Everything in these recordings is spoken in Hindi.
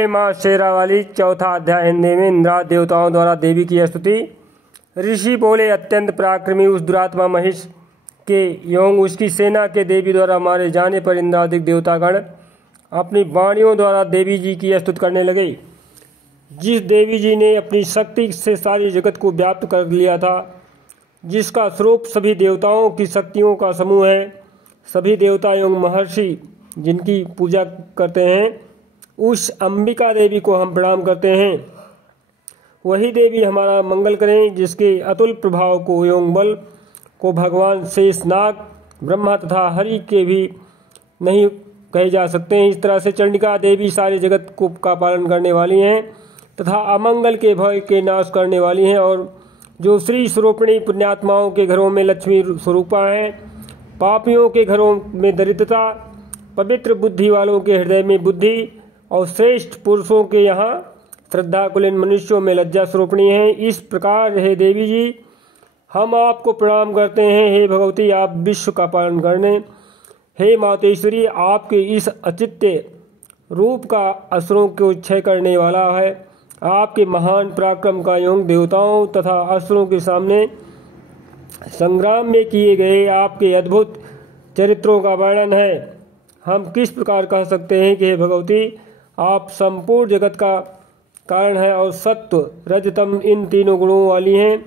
जय माँ शेरावाली। चौथा अध्याय हिंदी में। इंद्राज देवताओं द्वारा देवी की स्तुति। ऋषि बोले, अत्यंत पराक्रमी उस दुरात्मा महिष के एवं उसकी सेना के देवी द्वारा मारे जाने पर इंद्रादिक देवतागण अपनी वाणियों द्वारा देवी जी की स्तुति करने लगे। जिस देवी जी ने अपनी शक्ति से सारे जगत को व्याप्त कर लिया था, जिसका स्वरूप सभी देवताओं की शक्तियों का समूह है, सभी देवता एवं महर्षि जिनकी पूजा करते हैं, उस अंबिका देवी को हम प्रणाम करते हैं। वही देवी हमारा मंगल करें, जिसके अतुल प्रभाव को एवं बल को भगवान शेषनाग, ब्रह्मा तथा हरि के भी नहीं कहे जा सकते हैं। इस तरह से चंडिका देवी सारे जगत को का पालन करने वाली हैं तथा अमंगल के भय के नाश करने वाली हैं, और जो श्री स्वरूपिणी पुण्यात्माओं के घरों में लक्ष्मी स्वरूपा हैं, पापियों के घरों में दरिद्रता, पवित्र बुद्धि वालों के हृदय में बुद्धि और श्रेष्ठ पुरुषों के यहाँ श्रद्धा कुलीन मनुष्यों में लज्जा स्वरूपणी है। इस प्रकार हे देवी जी, हम आपको प्रणाम करते हैं। हे भगवती, आप विश्व का पालन करने। हे मातेश्वरी, आपके इस अचित्य रूप का असुरों को क्षय करने वाला है। आपके महान पराक्रम का एवं देवताओं तथा असुरों के सामने संग्राम में किए गए आपके अद्भुत चरित्रों का वर्णन है। हम किस प्रकार कह सकते हैं कि हे भगवती, आप संपूर्ण जगत का कारण है और सत्व रजतम इन तीनों गुणों वाली हैं,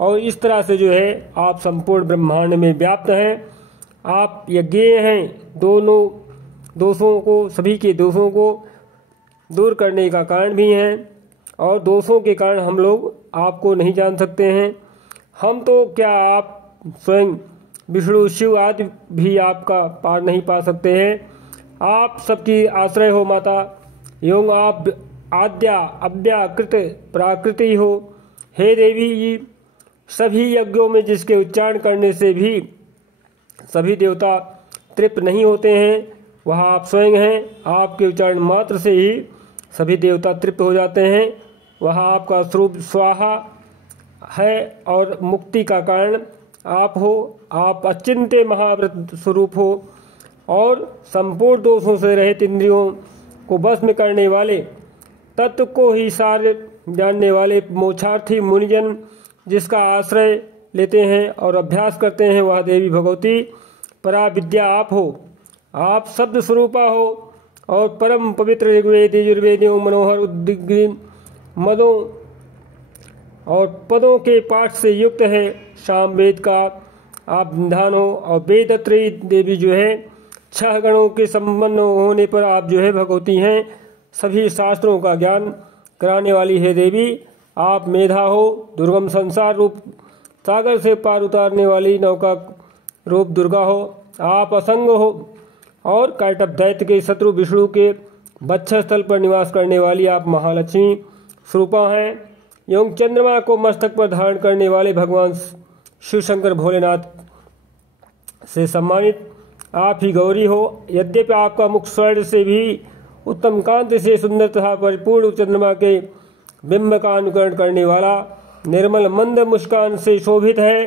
और इस तरह से जो है आप संपूर्ण ब्रह्मांड में व्याप्त हैं। आप यज्ञेय हैं, दोनों दोषों को, सभी के दोषों को दूर करने का कारण भी हैं, और दोषों के कारण हम लोग आपको नहीं जान सकते हैं। हम तो क्या, आप स्वयं विष्णु शिव आदि भी आपका पार नहीं पा सकते हैं। आप सबकी आश्रय हो माता, एवं आप आद्या अव्याकृत प्राकृति हो। हे देवी जी, सभी यज्ञों में जिसके उच्चारण करने से भी सभी देवता तृप्त नहीं होते हैं, वह आप स्वयं हैं। आपके उच्चारण मात्र से ही सभी देवता तृप्त हो जाते हैं। वह आपका स्वरूप स्वाहा है और मुक्ति का कारण आप हो। आप अचिंत्य महाव्रत स्वरूप हो और संपूर्ण दोषों से रहित इंद्रियों को वश में करने वाले, तत्व को ही सारे जानने वाले मोक्षार्थी मुनिजन जिसका आश्रय लेते हैं और अभ्यास करते हैं, वह देवी भगवती परा विद्या आप हो। आप शब्द स्वरूपा हो और परम पवित्र ऋग्वेद, यजुर्वेद एवं मनोहर उद्ग्रीन मदों और पदों के पाठ से युक्त है। शाम वेद का आप निधान हो, और वेदत्रयी देवी जो है 6 गणों के संपन्न होने पर आप जो है भगवती हैं। सभी शास्त्रों का ज्ञान कराने वाली है देवी, आप मेधा हो। दुर्गम संसार रूप सागर से पार उतारने वाली नौका रूप दुर्गा हो। आप असंग हो और कायटभ दैत्य के शत्रु विष्णु के वक्षस्थल पर निवास करने वाली आप महालक्ष्मी स्वरूपा हैं। एवं चंद्रमा को मस्तक पर धारण करने वाले भगवान शिव शंकर भोलेनाथ से सम्मानित आप ही गौरी हो। यद्यपि आपका मुख स्वर्ण से भी उत्तम कांति से सुंदर तथा परिपूर्ण चंद्रमा के बिंब का अनुकरण करने वाला निर्मल मंद मुस्कान से शोभित है,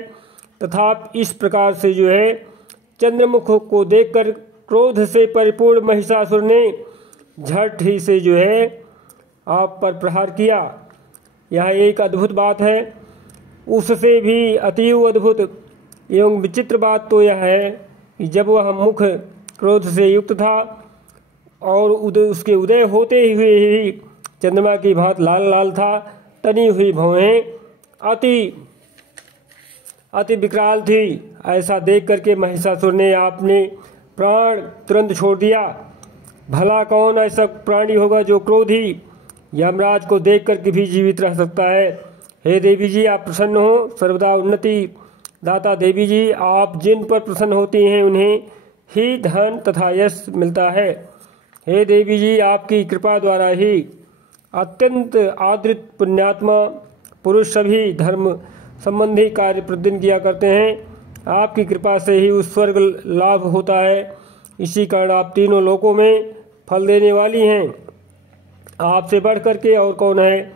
तथा इस प्रकार से जो है चंद्रमुख को देखकर क्रोध से परिपूर्ण महिषासुर ने झट ही से जो है आप पर प्रहार किया। यह एक अद्भुत बात है। उससे भी अतीव अद्भुत एवं विचित्र बात तो यह है कि जब वह मुख क्रोध से युक्त था और उसके उदय होते हुए ही चंद्रमा की भांति लाल लाल था, तनी हुई भौहें अति विकराल थी। ऐसा देख करके महिषासुर ने आपने प्राण तुरंत छोड़ दिया। भला कौन ऐसा प्राणी होगा जो क्रोधी यमराज को देख करके भी जीवित रह सकता है। हे देवी जी, आप प्रसन्न हो, सर्वदा उन्नति दाता देवी जी, आप जिन पर प्रसन्न होती हैं उन्हें ही धन तथा यश मिलता है। हे देवी जी, आपकी कृपा द्वारा ही अत्यंत आदृत पुण्यात्मा पुरुष सभी धर्म संबंधी कार्य प्रतिदिन किया करते हैं। आपकी कृपा से ही उस स्वर्ग लाभ होता है। इसी कारण आप तीनों लोकों में फल देने वाली हैं। आपसे बढ़ करके और कौन है।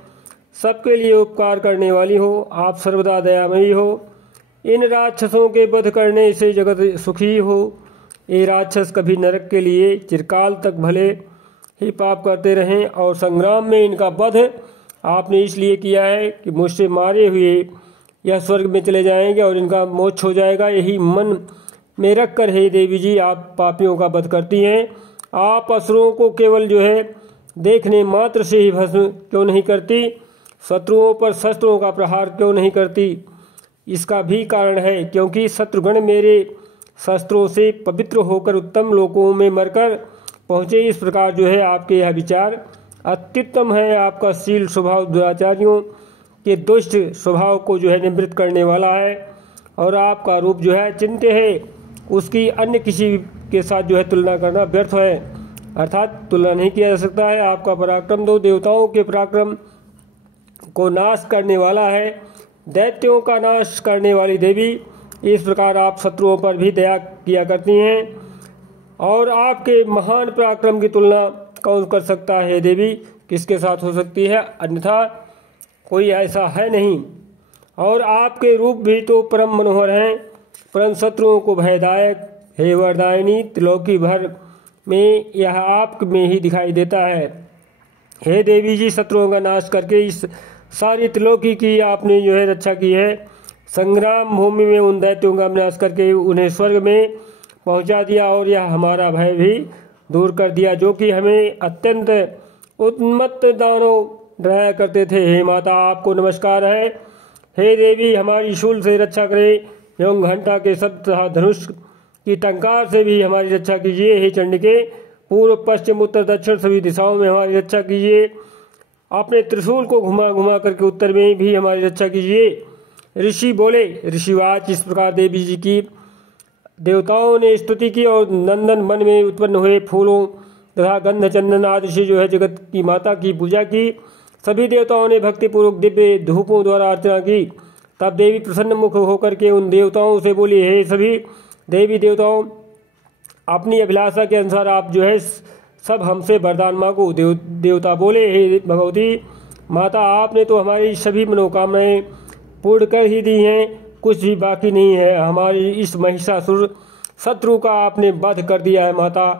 सबके लिए उपकार करने वाली हो, आप सर्वदा दयामयी हो। इन राक्षसों के वध करने से जगत सुखी हो। ये राक्षस कभी नरक के लिए चिरकाल तक भले ही पाप करते रहें और संग्राम में इनका वध आपने इसलिए किया है कि मुझसे मारे हुए यह स्वर्ग में चले जाएंगे और इनका मोक्ष हो जाएगा। यही मन में रख कर हे देवी जी आप पापियों का वध करती हैं। आप असुरों को केवल देखने मात्र से ही भस्म क्यों नहीं करती? शत्रुओं पर शस्त्रों का प्रहार क्यों नहीं करती? इसका भी कारण है क्योंकि शत्रुगण मेरे शस्त्रों से पवित्र होकर उत्तम लोकों में मरकर पहुँचे। इस प्रकार आपके यह विचार अत्युत्तम है। आपका शील स्वभाव दुराचारियों के दुष्ट स्वभाव को निवृत्त करने वाला है और आपका रूप चिंत्य है। उसकी अन्य किसी के साथ तुलना करना व्यर्थ है, अर्थात तुलना नहीं किया जा सकता है। आपका पराक्रम दो देवताओं के पराक्रम को नाश करने वाला है, दैत्यों का नाश करने वाली देवी। इस प्रकार आप शत्रुओं पर भी दया किया करती हैं और आपके महान पराक्रम की तुलना कौन कर सकता है देवी? किसके साथ हो सकती है? अन्यथा कोई ऐसा है नहीं। और आपके रूप भी तो परम मनोहर हैं, परम शत्रुओं को भयदायक। हे वरदायिनी, त्रिलोकी भर में यह आप में ही दिखाई देता है। हे देवी जी, शत्रुओं का नाश करके इस सारी त्रिलोकी की आपने रक्षा की है। संग्राम भूमि में उन दैत्यों का नाश करके उन्हें स्वर्ग में पहुंचा दिया और यह हमारा भय भी दूर कर दिया, जो कि हमें अत्यंत उन्मत्त दानव डराया करते थे। हे माता, आपको नमस्कार है। हे देवी, हमारी शूल से रक्षा करें एवं घंटा के शब्द तथा धनुष की टंकार से भी हमारी रक्षा कीजिए। हे चंडिके, पूर्व पश्चिम उत्तर दक्षिण सभी दिशाओं में हमारी रक्षा कीजिए। अपने त्रिशूल को घुमा घुमा करके उत्तर में भी हमारी रक्षा कीजिए। ऋषि बोले। ऋषिवाच इस प्रकार देवी जी की देवताओं ने स्तुति की और नंदन वन में उत्पन्न हुए फूलों तथा गंध चंदन आदि से जगत की माता की पूजा की। सभी देवताओं ने भक्तिपूर्वक दिव्य धूपों द्वारा अर्चना की। तब देवी प्रसन्न मुख होकर के उन देवताओं से बोली, हे सभी देवी देवताओं, अपनी अभिलाषा के अनुसार आप सब हमसे वरदान मांगो। देवता बोले, हे भगवती माता, आपने तो हमारी सभी मनोकामनाएं पूर्ण कर ही दी हैं, कुछ भी बाकी नहीं है। हमारी इस महिषासुर शत्रु का आपने वध कर दिया है माता।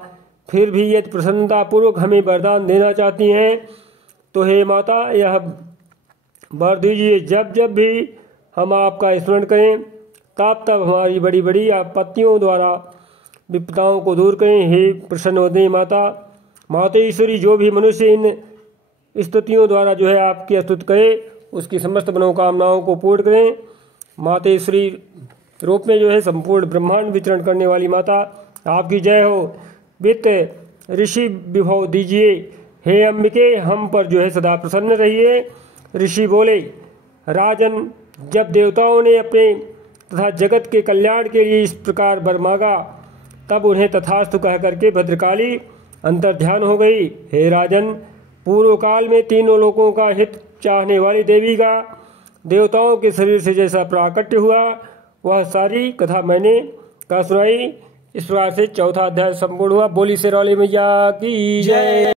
फिर भी यदि प्रसन्नता पूर्वक हमें वरदान देना चाहती हैं तो हे माता, यह वर दीजिए। जब जब भी हम आपका स्मरण करें तब तब हमारी बड़ी बड़ी आपत्तियों द्वारा विपदाओं को दूर करें। हे प्रसन्न माता, मातेश्वरी, जो भी मनुष्य इन स्तुतियों द्वारा आपकी स्तुति करे उसकी समस्त मनोकामनाओं को पूर्ण करें। मातेश्वरी रूप में संपूर्ण ब्रह्मांड विचरण करने वाली माता, आपकी जय हो। वित्त ऋषि विभव दीजिए। हे अंबिके, हम पर सदा प्रसन्न रहिए। ऋषि बोले, राजन, जब देवताओं ने अपने तथा जगत के कल्याण के लिए इस प्रकार वर मांगा तब उन्हें तथास्तु कह करके भद्रकाली अंतर्ध्यान हो गई। हे राजन, पूर्व काल में तीनों लोकों का हित चाहने वाली देवी का देवताओं के शरीर से जैसा प्राकट्य हुआ वह सारी कथा मैंने कहा सुनाई। इस प्रकार से चौथा अध्याय संपूर्ण हुआ। बोली शेरावाली मैया की जय।